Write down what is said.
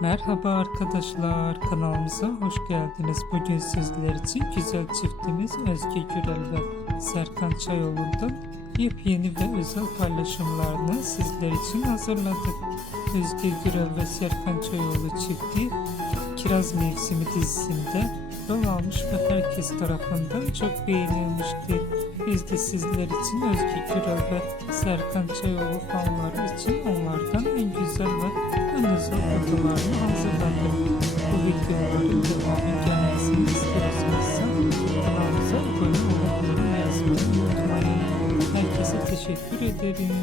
Merhaba arkadaşlar, kanalımıza hoş geldiniz. Bugün sizler için güzel çiftimiz Özge Gurel ve Serkan Cayoglu'dan yepyeni ve özel paylaşımlarını sizler için hazırladık. Özge Gurel ve Serkan Cayoglu çifti Kiraz Mevsimi dizisinde rol almış ve herkes tarafından çok beğenilmiştir. Biz de sizler için Özge Gurel ve Serkan Cayoglu fanları için onlardan en güzel ve en özel fotoğraflarını hazırladık. Bu videoların devamı gelmesini istiyorsanız kanalımıza abone olup yorum yazmayı unutmayın. Herkese teşekkür ederim.